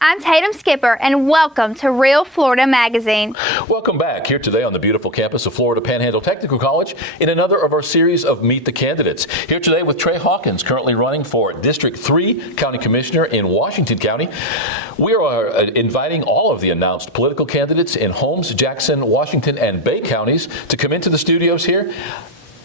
I'm Tatum Skipper, and welcome to Real Florida Magazine. Welcome back here today on the beautiful campus of Florida Panhandle Technical College in another of our series of Meet the Candidates. Here today with Trey Hawkins, currently running for District 3 County Commissioner in Washington County. We are inviting all of the announced political candidates in Holmes, Jackson, Washington, and Bay counties to come into the studios here.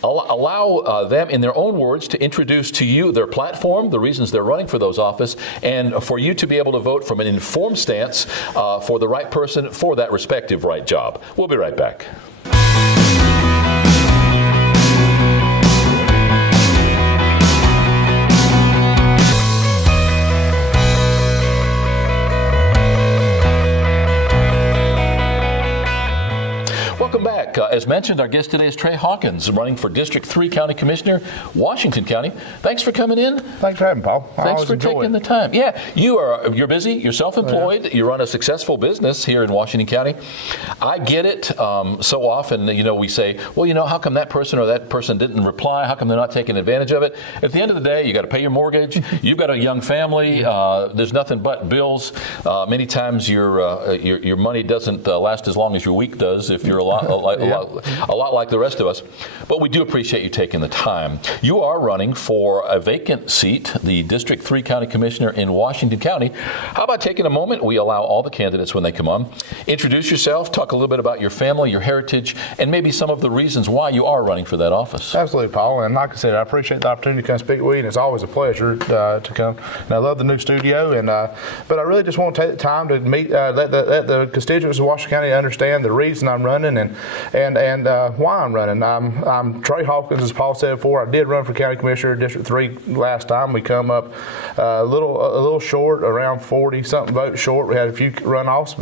Allow them, in their own words, to introduce to you their platform, the reasons they're running for those office, and for you to be able to vote from an informed stance for the right person for that respective right job. We'll be right back. Welcome back. As mentioned, our guest today is Trey Hawkins, running for District 3 County Commissioner, Washington County. Thanks for coming in. Thanks for having me, Paul. Thanks for taking the time. Yeah, you're busy. You're self-employed. Yeah. You run a successful business here in Washington County. I get it. So often, we say, well, how come that person or that person didn't reply? How come they're not taking advantage of it? At the end of the day, you got to pay your mortgage. You've got a young family. There's nothing but bills. Many times your money doesn't last as long as your week does if you're a lot like the rest of us. But we do appreciate you taking the time. You are running for a vacant seat, the District 3 County Commissioner in Washington County. How about taking a moment? We allow all the candidates when they come on. Introduce yourself, talk a little bit about your family, your heritage, and maybe some of the reasons why you are running for that office. Absolutely, Paul. And like I said, I appreciate the opportunity to come speak with you, and it's always a pleasure to come. And I love the new studio, but I really just want to take the time to meet, let the constituents of Washington County understand the reason I'm running and why I'm running. I'm Trey Hawkins, as Paul said before. I did run for County Commissioner District 3 last time. We come up a little short, around 40-something votes short. We had a few runoffs,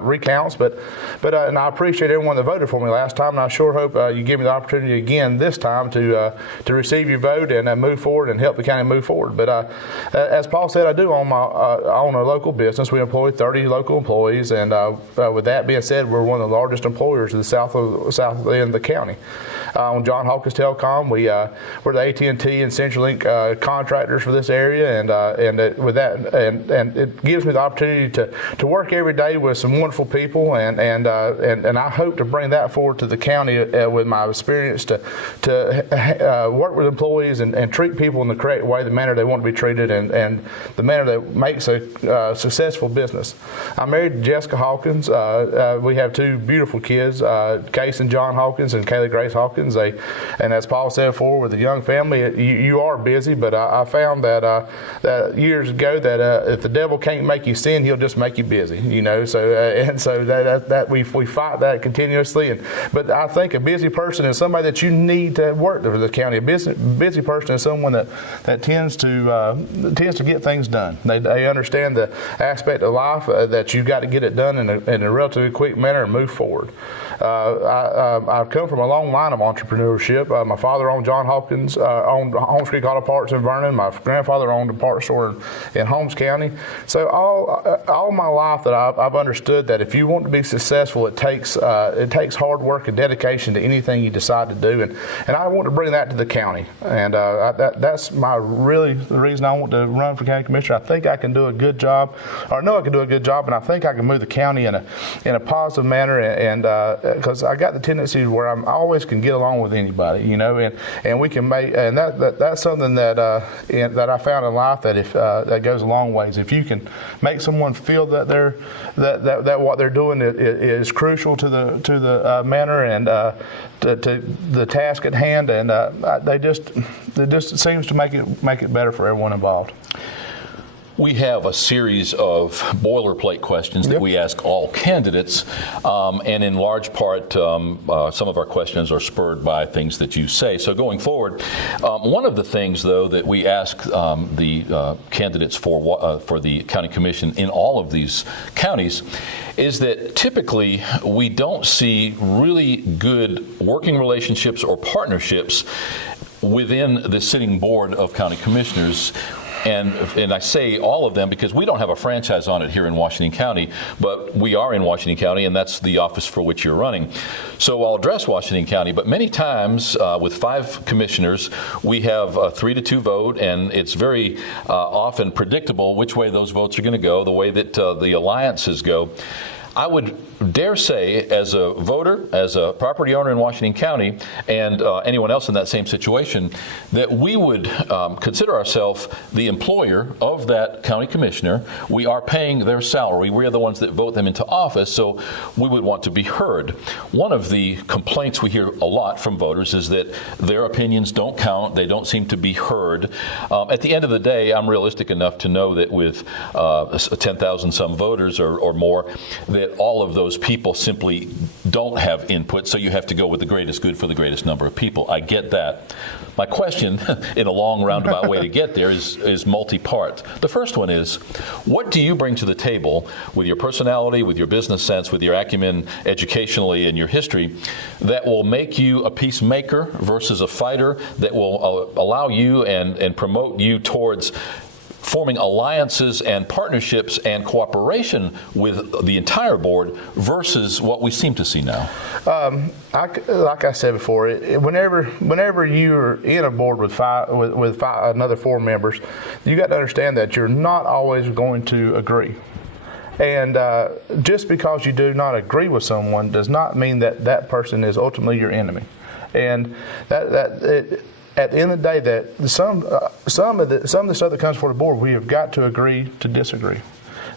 recounts, and I appreciate everyone that voted for me last time. And I sure hope you give me the opportunity again this time to receive your vote and move forward and help the county move forward. But as Paul said, I do own own a local business. We employ 30 local employees, and with that being said, we're one of the largest employers of the south end of the county. On John Hawkins Telecom, we're the AT&T and CenturyLink contractors for this area, and with that, and it gives me the opportunity to work every day with some wonderful people, and I hope to bring that forward to the county with my experience to work with employees and treat people in the correct way, the manner they want to be treated, and the manner that makes a successful business. I'm married to Jessica Hawkins. We have two beautiful kids, Case and John Hawkins and Kaylee Grace Hawkins. And as Paul said before, with a young family, you are busy, but I found that years ago that if the devil can't make you sin, he'll just make you busy, so that we fight that continuously. But I think a busy person is somebody that you need to work for the county. A busy person is someone that tends to get things done. They understand the aspect of life that you've got to get it done in a relatively quick manner and move forward. I've come from a long line of entrepreneurship. My father owned John Hawkins, owned Holmes Creek Auto Parts in Vernon. My grandfather owned a parts store in Holmes County. So all my life that I've understood that if you want to be successful, it takes hard work and dedication to anything you decide to do. And I want to bring that to the county. And that's the reason I want to run for county commissioner. I think I can do a good job, or I know I can do a good job, and I think I can move the county in a positive manner, and because I got the tendency where I always can get along with anybody, and we can make, and that's something that I found in life that goes a long ways. If you can make someone feel that that what they're doing is crucial to the manner and to the task at hand, and it just seems to make it better for everyone involved. We have a series of boilerplate questions that we ask all candidates, and in large part, some of our questions are spurred by things that you say. So going forward, one of the things, though, that we ask the candidates for the county commission in all of these counties is that typically we don't see really good working relationships or partnerships within the sitting board of county commissioners. and I say all of them because we don't have a franchise on it here in Washington County, but we are in Washington County, and that's the office for which you're running. So I'll address Washington County, but many times with 5 commissioners, we have a 3-2 vote, and it's very often predictable which way those votes are going to go, the way that the alliances go. I would dare say, as a voter, as a property owner in Washington County, and anyone else in that same situation, that we would consider ourselves the employer of that county commissioner. We are paying their salary. We are the ones that vote them into office, so we would want to be heard. One of the complaints we hear a lot from voters is that their opinions don't count. They don't seem to be heard. At the end of the day, I'm realistic enough to know that with 10,000 some voters or more, that all of those people simply don't have input, so you have to go with the greatest good for the greatest number of people. I get that. My question, in a long roundabout way to get there, is multi-part. The first one is, what do you bring to the table with your personality, with your business sense, with your acumen educationally and your history that will make you a peacemaker versus a fighter, that will allow you and promote you towards forming alliances and partnerships and cooperation with the entire board versus what we seem to see now? Like I said before, whenever you're in a board with another 4 members, you got to understand that you're not always going to agree. And just because you do not agree with someone does not mean that that person is ultimately your enemy. And at the end of the day, that some of the stuff that comes before the board, we have got to agree to disagree.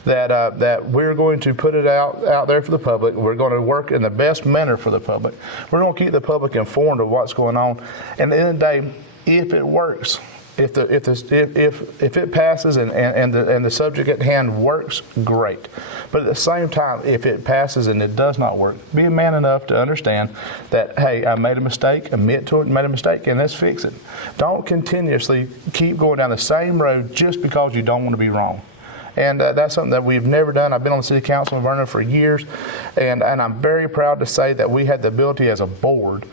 That we're going to put it out there for the public. We're going to work in the best manner for the public. We're going to keep the public informed of what's going on. And at the end of the day, if it works, if it passes and the subject at hand works, great. But at the same time, if it passes and it does not work, be a man enough to understand that, hey, I made a mistake, admit to it, made a mistake, and let's fix it. Don't continuously keep going down the same road just because you don't want to be wrong. And that's something that we've never done. I've been on the city council in Vernon for years, and I'm very proud to say that we had the ability as a board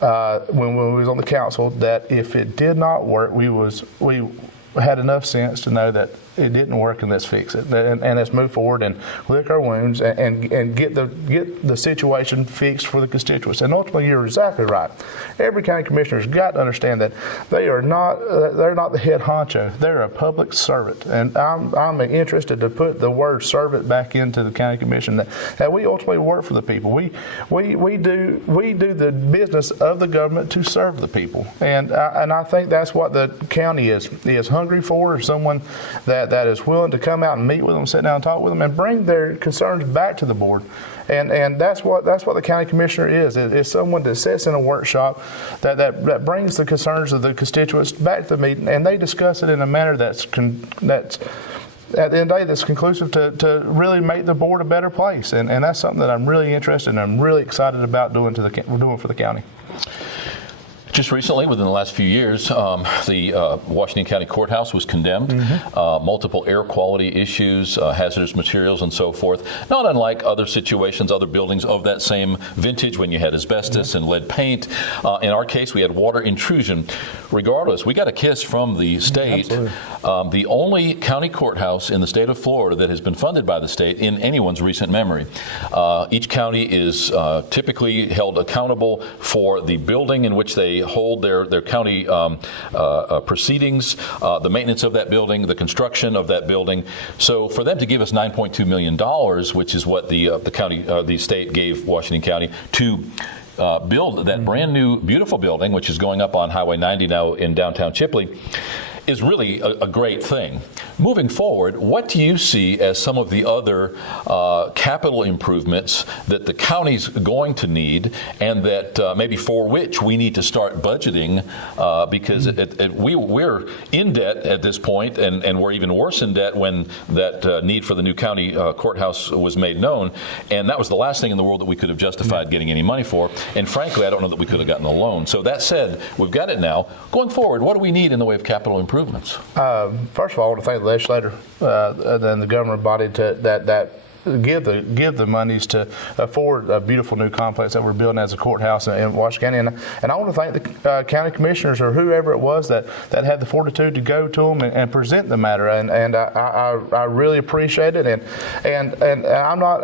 when we was on the council, that if it did not work, we had enough sense to know that it didn't work, and let's fix it, and let's move forward and lick our wounds and get the situation fixed for the constituents. And ultimately, you're exactly right. Every county commissioner's got to understand that they're not the head honcho. They're a public servant, and I'm interested to put the word servant back into the county commission. That we ultimately work for the people. We do the business of the government to serve the people, and I think that's what the county is hungry for. Someone that is willing to come out and meet with them, sit down and talk with them, and bring their concerns back to the board. And that's what the county commissioner is. It's someone that sits in a workshop that brings the concerns of the constituents back to the meeting, and they discuss it in a manner that's at the end of the day, that's conclusive to really make the board a better place. And that's something that I'm really interested in. I'm really excited about doing for the county. Just recently, within the last few years, the Washington County Courthouse was condemned. Mm-hmm. Multiple air quality issues, hazardous materials, and so forth. Not unlike other situations, other buildings of that same vintage when you had asbestos mm-hmm. and lead paint. In our case, we had water intrusion. Regardless, we got a kiss from the state. The only county courthouse in the state of Florida that has been funded by the state in anyone's recent memory. Each county is typically held accountable for the building in which they hold their county proceedings, the maintenance of that building, the construction of that building. So for them to give us $9.2 million, which is what the state gave Washington County to build that brand new beautiful building, which is going up on Highway 90 now in downtown Chipley, is really a great thing. Moving forward, what do you see as some of the other capital improvements that the county's going to need, and that maybe for which we need to start budgeting, because we're in debt at this point, and we're even worse in debt when that need for the new county courthouse was made known, and that was the last thing in the world that we could have justified getting any money for, and frankly, I don't know that we could have gotten a loan. So that said, we've got it now. Going forward, what do we need in the way of capital improvements? First of all, I want to thank the legislator and the government body that give the monies to afford a beautiful new complex that we're building as a courthouse in Washington County. And I want to thank the county commissioners or whoever it was that had the fortitude to go to them and present the matter. And I really appreciate it. And I'm not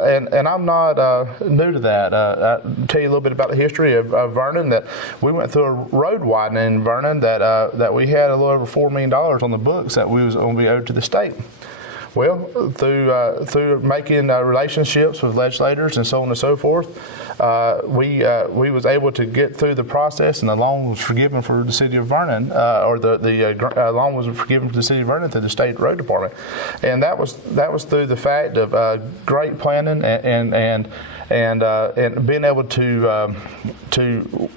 new to that. I'll tell you a little bit about the history of Vernon. That we went through a road widening in Vernon that we had a little over $4 million on the books that we was going to be owed to the state. Well, through making relationships with legislators and so on and so forth, we was able to get through the process, and the loan was forgiven for the city of Vernon, or the loan was forgiven for the city of Vernon through the state road department, and that was through the fact of great planning and being able to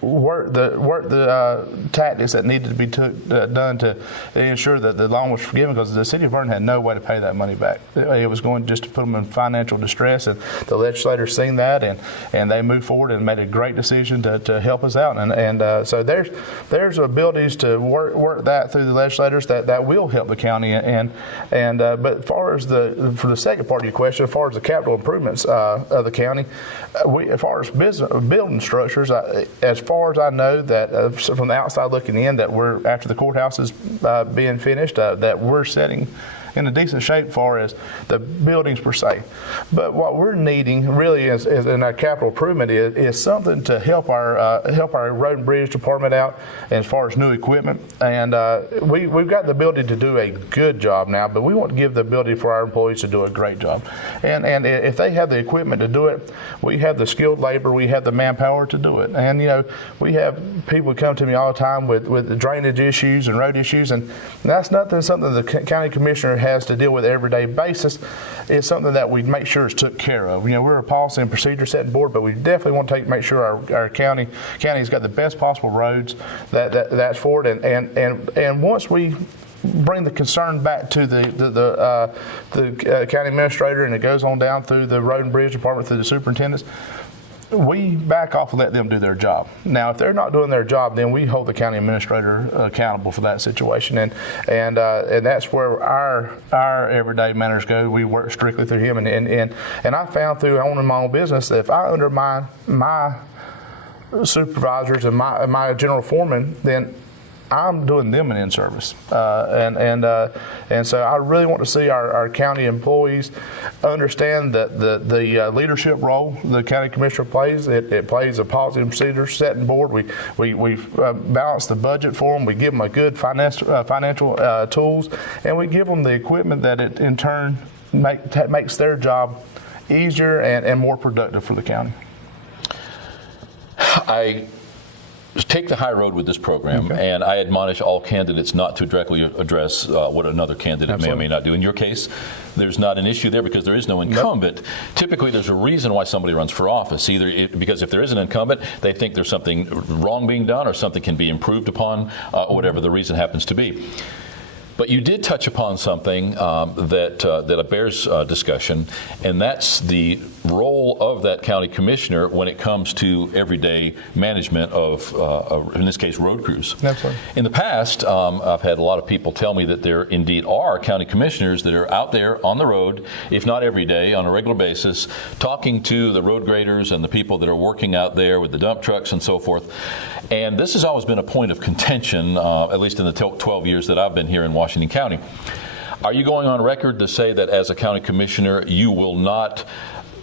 work the tactics that needed to be done to ensure that the loan was forgiven, because the city of Vernon had no way to pay that money back. It was going just to put them in financial distress, and the legislators seen that, and they moved forward and made a great decision to help us out. And so there's abilities to work that through the legislators that will help the county. But as far as for the second part of your question, as far as the capital improvements of the county, as far as building structures, as far as I know, that from the outside looking in, that we're, after the courthouse is being finished, that we're setting in a decent shape as far as the buildings per se. But what we're needing really is in our capital improvement is something to help our road and bridge department out as far as new equipment. And we've got the ability to do a good job now, but we want to give the ability for our employees to do a great job. And if they have the equipment to do it, we have the skilled labor, we have the manpower to do it. And we have people come to me all the time with drainage issues and road issues, and that's something the county commissioner has to deal with everyday basis. It's something that we make sure is took care of. We're a policy and procedure setting board, but we definitely want to make sure our county's got the best possible roads that's for it. And once we bring the concern back to the county administrator, and it goes on down through the road and bridge department, through the superintendents, we back off and let them do their job. Now, if they're not doing their job, then we hold the county administrator accountable for that situation, and that's where our everyday matters go. We work strictly through him, and I found through owning my own business that if I undermine my supervisors and my general foreman, then I'm doing them an in-service, and so I really want to see our county employees understand that the leadership role the county commissioner plays. It plays a policy and procedure setting board. We balance the budget for them. We give them a good financial tools, and we give them the equipment that it in turn makes their job easier and more productive for the county. I take the high road with this program, okay, and I admonish all candidates not to directly address what another candidate Absolutely. may or may not do. In your case, there's not an issue there because there is no incumbent. Nope. Typically, there's a reason why somebody runs for office, because if there is an incumbent, they think there's something wrong being done or something can be improved upon, whatever the reason happens to be. But you did touch upon something that bears discussion, and that's the role of that county commissioner when it comes to everyday management of, in this case, road crews. Absolutely. In the past, I've had a lot of people tell me that there indeed are county commissioners that are out there on the road, if not every day, on a regular basis, talking to the road graders and the people that are working out there with the dump trucks and so forth. And this has always been a point of contention, at least in the 12 years that I've been here in Washington County. Are you going on record to say that as a county commissioner, you will not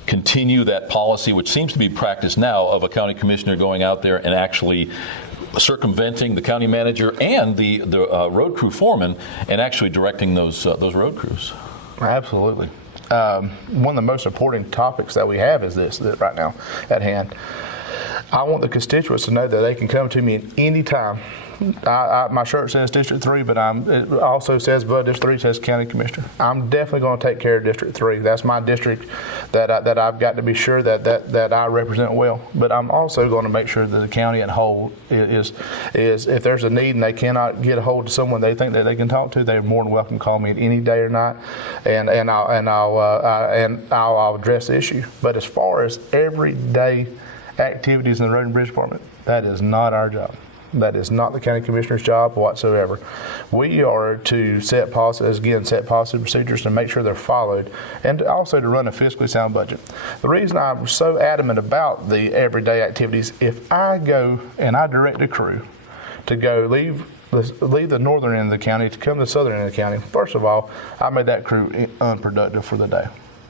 continue that policy, which seems to be practiced now, of a county commissioner going out there and actually circumventing the county manager and the road crew foreman and actually directing those road crews? Absolutely. One of the most important topics that we have is this right now at hand. I want the constituents to know that they can come to me at any time. My shirt says District 3, but it also says above District 3 says County Commissioner. I'm definitely going to take care of District 3. That's my district that I've got to be sure that I represent well. But I'm also going to make sure that the county at whole is if there's a need and they cannot get a hold of someone they think that they can talk to, they're more than welcome to call me at any day or night, and I'll address the issue. But as far as everyday activities in the Road and Bridge Department, that is not our job. That is not the county commissioner's job whatsoever. We are to set policies, set policy procedures to make sure they're followed, and also to run a fiscally sound budget. The reason I'm so adamant about the everyday activities, if I go and I direct a crew to go leave the northern end of the county to come to the southern end of the county, first of all, I made that crew unproductive for the day.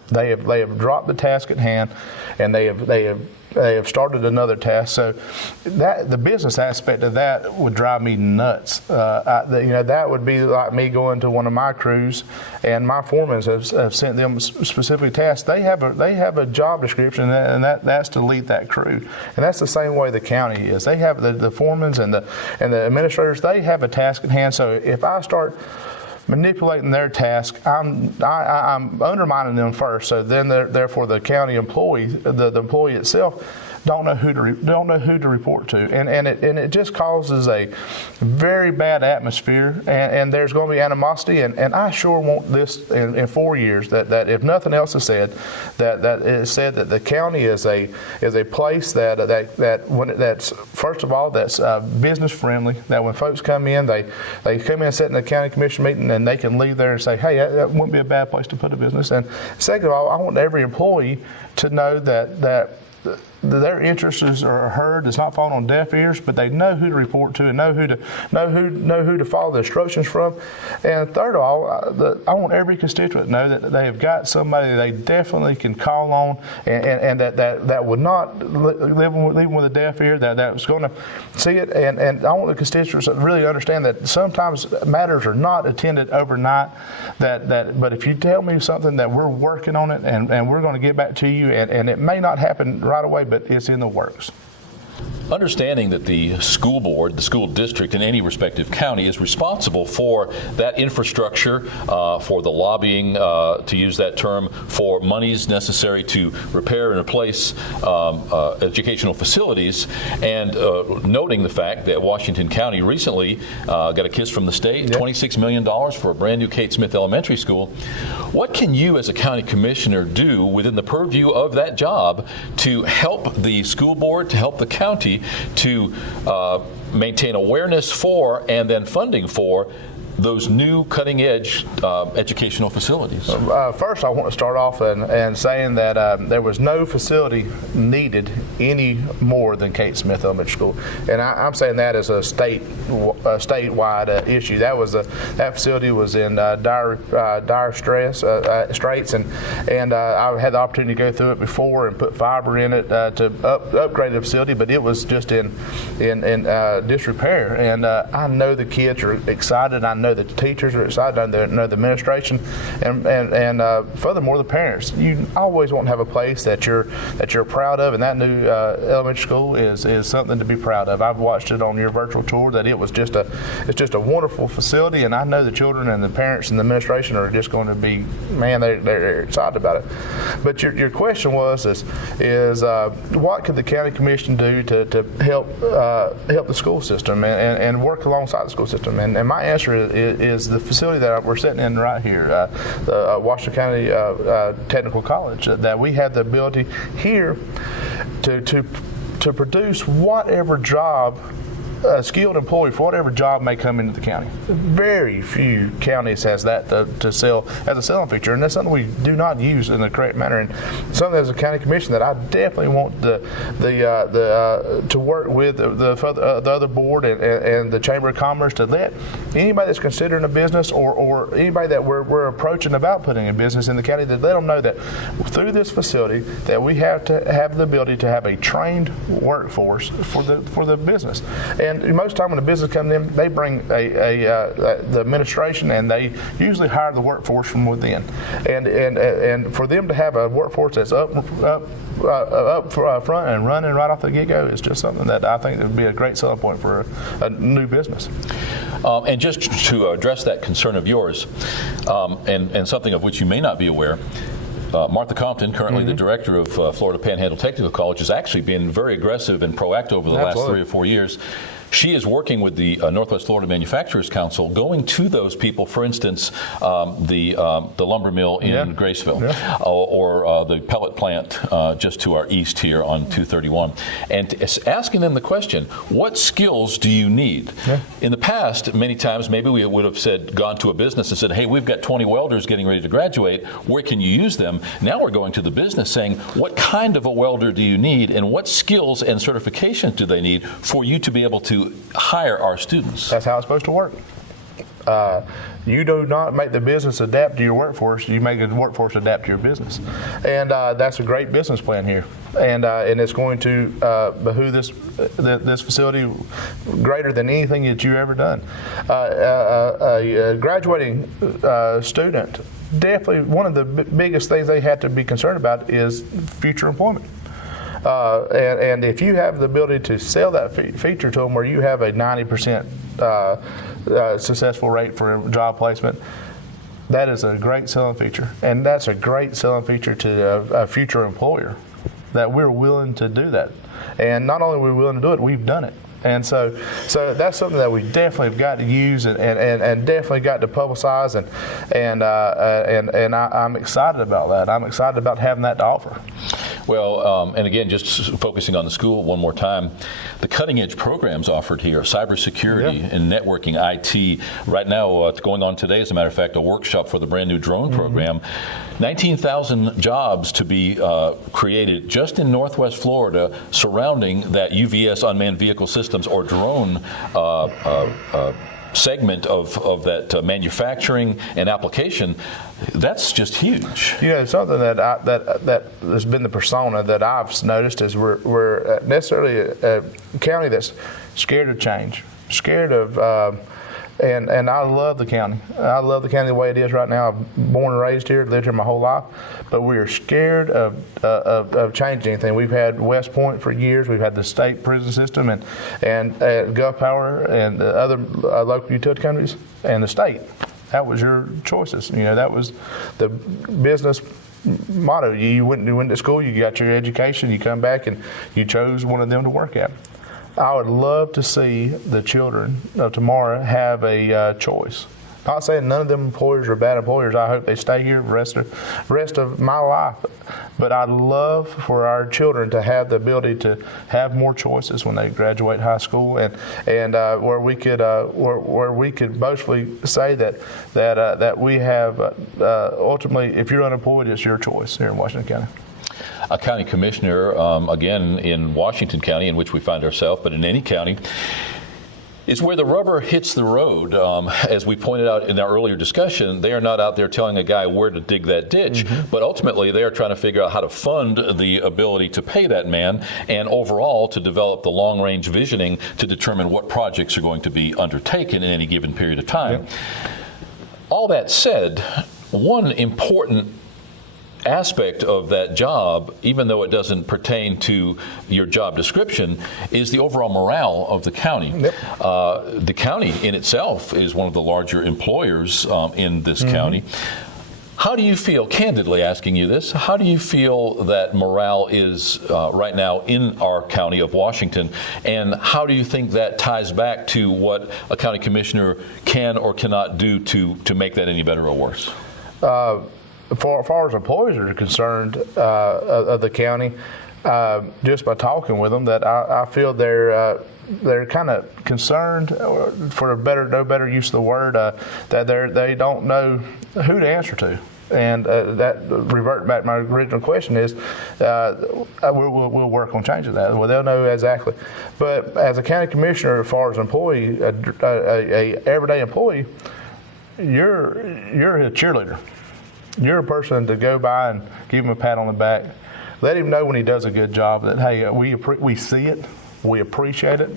They have dropped the task at hand, and they have started another task. So that the business aspect of that would drive me nuts. That would be like me going to one of my crews, and my foremen have sent them specific tasks. They have a job description, and that's to lead that crew. And that's the same way the county is. They have the foremans and the administrators. They have a task at hand. So if I start manipulating their task, I'm undermining them first. So then, therefore, the county employee, the employee itself, don't know who to report to, and it just causes a very bad atmosphere, and there's going to be animosity, and I sure want this in 4 years that if nothing else is said, that it's said that the county is a place that's first of all that's business friendly. That when folks come in, they come in and sit in the county commission meeting, and they can leave there and say, hey, that wouldn't be a bad place to put a business. And second of all, I want every employee to know that their interests are heard. It's not falling on deaf ears, but they know who to report to and know who to follow the instructions from. And third of all, I want every constituent to know that they have got somebody they definitely can call on, and that would not leave them with a deaf ear. That was going to see it. And I want the constituents to really understand that sometimes matters are not attended overnight. But if you tell me something, that we're working on it, and we're going to get back to you, and it may not happen right away, but it's in the works. Understanding that the school board, the school district in any respective county is responsible for that infrastructure, for the lobbying, to use that term, for monies necessary to repair and replace educational facilities, and noting the fact that Washington County recently got a kiss from the state, $26 million for a brand new Kate Smith Elementary School. What can you as a county commissioner do within the purview of that job to help the school board, to help the county to maintain awareness for and then funding for those new cutting-edge educational facilities? First, I want to start off and saying that there was no facility needed any more than Kate Smith Elementary School, and I'm saying that as a statewide issue. That facility was in dire straits, and I had the opportunity to go through it before and put fiber in it to upgrade the facility, but it was just in disrepair. And I know the kids are excited. I know that the teachers are excited. I know the administration, and furthermore, the parents. You always want to have a place that you're proud of, and that new elementary school is something to be proud of. I've watched it on your virtual tour. That it's just a wonderful facility, and I know the children and the parents and the administration are just going to be, man, they're excited about it. But your question was what could the county commission do to help the school system and work alongside the school system? And my answer is the facility that we're sitting in right here, the Washington County Technical College, that we have the ability here to produce whatever job, a skilled employee for whatever job may come into the county. Very few counties has that to sell as a selling feature, and that's something we do not use in the correct manner. And something as a county commission that I definitely want to work with the other board and the Chamber of Commerce to let anybody that's considering a business or anybody that we're approaching about putting a business in the county, that let them know that through this facility that we have to have the ability to have a trained workforce for the business. And most of the time when a business comes in, they bring the administration, and they usually hire the workforce from within. And for them to have a workforce that's up front and running right off the get-go is just something that I think would be a great selling point for a new business. And just to address that concern of yours, and something of which you may not be aware, Martha Compton, currently the director of Florida Panhandle Technical College, has actually been very aggressive and proactive over the last 3 or 4 years she is working with the Northwest Florida Manufacturers Council, going to those people, for instance, the lumber mill in Graceville, or the pellet plant just to our east here on 231, and asking them the question, what skills do you need? In the past, many times, maybe we would have gone to a business and said, hey, we've got 20 welders getting ready to graduate, where can you use them? Now we're going to the business saying, what kind of a welder do you need, and what skills and certifications do they need for you to be able to hire our students? That's how it's supposed to work. You do not make the business adapt to your workforce. You make the workforce adapt to your business, and that's a great business plan here. And it's going to behoove this facility greater than anything that you've ever done. A graduating student, definitely one of the biggest things they have to be concerned about is future employment. And if you have the ability to sell that feature to them, where you have a 90% successful rate for job placement, that is a great selling feature, and that's a great selling feature to a future employer, that we're willing to do that. And not only are we willing to do it, we've done it. And so that's something that we definitely have got to use and definitely got to publicize, and I'm excited about that. I'm excited about having that to offer. Well, and again, just focusing on the school one more time, the cutting edge programs offered here, cybersecurity and networking, IT. Right now, going on today, as a matter of fact, a workshop for the brand new drone program. 19,000 jobs to be created just in Northwest Florida surrounding that UVS unmanned vehicle systems or drone segment of that manufacturing and application. That's just huge. You know, something that has been the persona that I've noticed is we're necessarily a county that's scared of change, scared of. And I love the county. I love the county the way it is right now. I'm born and raised here, lived here my whole life, but we are scared of changing anything. We've had West Point for years. We've had the state prison system and Gulf Power and the other local utility companies and the state. That was your choices. You know, that was the business motto. You went to school, you got your education, you come back, and you chose one of them to work at. I would love to see the children of tomorrow have a choice. Not saying none of them employers are bad employers. I hope they stay here the rest of my life. But I'd love for our children to have the ability to have more choices when they graduate high school, and where we could boastfully say that we have ultimately, if you're unemployed, it's your choice here in Washington County. A county commissioner, again, in Washington County, in which we find ourselves, but in any county, is where the rubber hits the road. As we pointed out in our earlier discussion, they are not out there telling a guy where to dig that ditch, but ultimately they are trying to figure out how to fund the ability to pay that man, and overall to develop the long-range visioning to determine what projects are going to be undertaken in any given period of time. All that said, one important aspect of that job, even though it doesn't pertain to your job description, is the overall morale of the county. The county in itself is one of the larger employers in this county. How do you feel, candidly asking you this, how do you feel that morale is right now in our county of Washington, and how do you think that ties back to what a county commissioner can or cannot do to make that any better or worse? As far as employees are concerned of the county, just by talking with them, that I feel they're kind of concerned, for no better use of the word, that they don't know who to answer to. And that revert back to my original question is, we'll work on changing that. Well, they'll know exactly. But as a county commissioner, as far as employee, a everyday employee, you're a cheerleader. You're a person to go by and give him a pat on the back. Let him know when he does a good job that, hey, we see it, we appreciate it.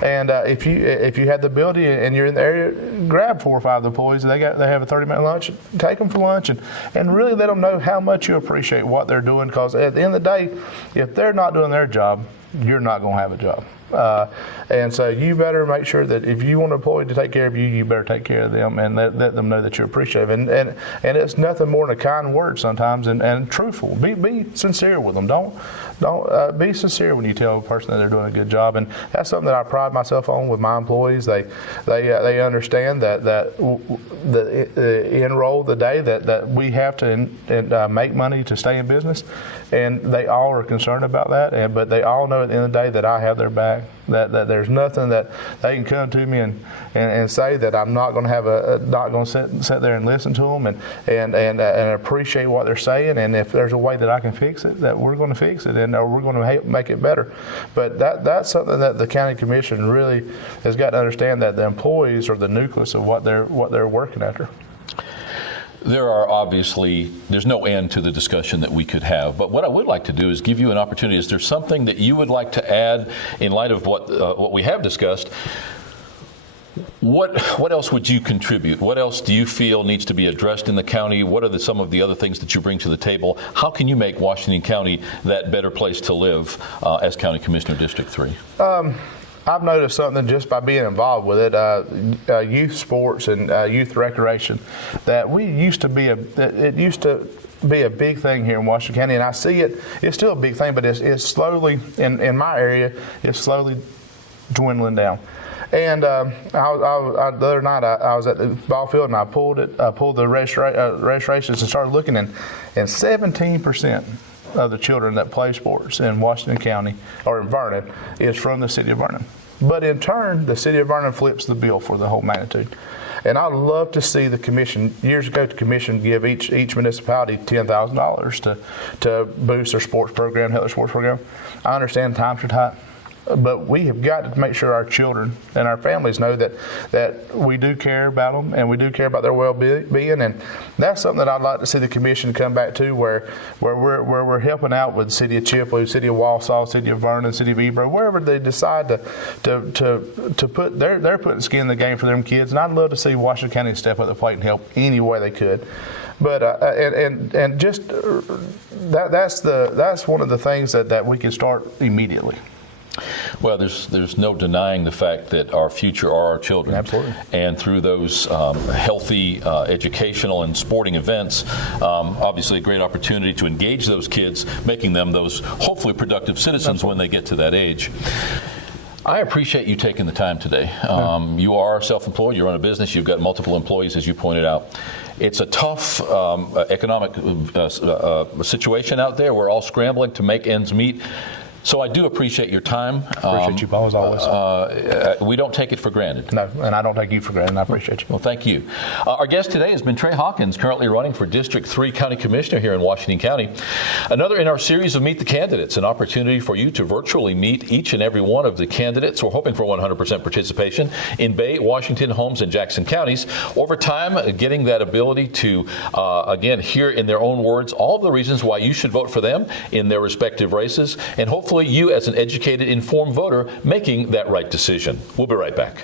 And if you have the ability and you're in the area, grab 4 or 5 employees. They have a 30-minute lunch. Take them for lunch and really let them know how much you appreciate what they're doing. Because at the end of the day, if they're not doing their job, you're not going to have a job. And so you better make sure that if you want an employee to take care of you, you better take care of them and let them know that you're appreciative. And it's nothing more than a kind word sometimes and truthful. Be sincere with them. Don't be sincere when you tell a person that they're doing a good job. And that's something that I pride myself on with my employees. They understand that the enroll the day that we have to make money to stay in business, and they all are concerned about that. But they all know at the end of the day that I have their back. That there's nothing that they can come to me and say that I'm not going to have not going to sit there and listen to them and appreciate what they're saying. And if there's a way that I can fix it, that we're going to fix it or we're going to make it better. But that's something that the county commission really has got to understand, that the employees are the nucleus of what they're working after. There's no end to the discussion that we could have, but what I would like to do is give you an opportunity. Is there something that you would like to add in light of what we have discussed? What else would you contribute? What else do you feel needs to be addressed in the county? What are some of the other things that you bring to the table? How can you make Washington County that better place to live as County Commissioner District 3? I've noticed something just by being involved with it, youth sports and youth recreation, that it used to be a big thing here in Washington County, and I see it's still a big thing, but it's slowly, in my area, it's slowly dwindling down. And the other night I was at the ball field and I pulled the registrations and started looking, and 17% of the children that play sports in Washington County or in Vernon is from the city of Vernon. But in turn, the city of Vernon flips the bill for the whole magnitude. And I'd love to see the commission, years ago, the commission give each municipality $10,000 to boost their sports program, help their sports program. I understand times are tight, but we have got to make sure our children and our families know that we do care about them and we do care about their well-being. And that's something that I'd like to see the commission come back to, where we're helping out with the city of Chipley, city of Walsall, city of Vernon, city of Ebro, wherever they decide to put they're putting skin in the game for them kids. And I'd love to see Washington County step up the plate and help any way they could. But that's one of the things that we can start immediately. Well, there's no denying the fact that our future are our children. Absolutely. And through those healthy educational and sporting events, obviously a great opportunity to engage those kids, making them those hopefully productive citizens when they get to that age. I appreciate you taking the time today. You are self-employed, you run a business, you've got multiple employees, as you pointed out. It's a tough economic situation out there. We're all scrambling to make ends meet. So I do appreciate your time. Appreciate you, Paul, as always. We don't take it for granted. No, and I don't take you for granted. I appreciate you. Well, thank you. Our guest today has been Trey Hawkins, currently running for District 3 County Commissioner here in Washington County. Another in our series of Meet the Candidates, an opportunity for you to virtually meet each and every one of the candidates. We're hoping for 100% participation in Bay, Washington, Holmes, and Jackson counties. Over time, getting that ability to, again, hear in their own words all of the reasons why you should vote for them in their respective races, and hopefully you as an educated, informed voter making that right decision. We'll be right back.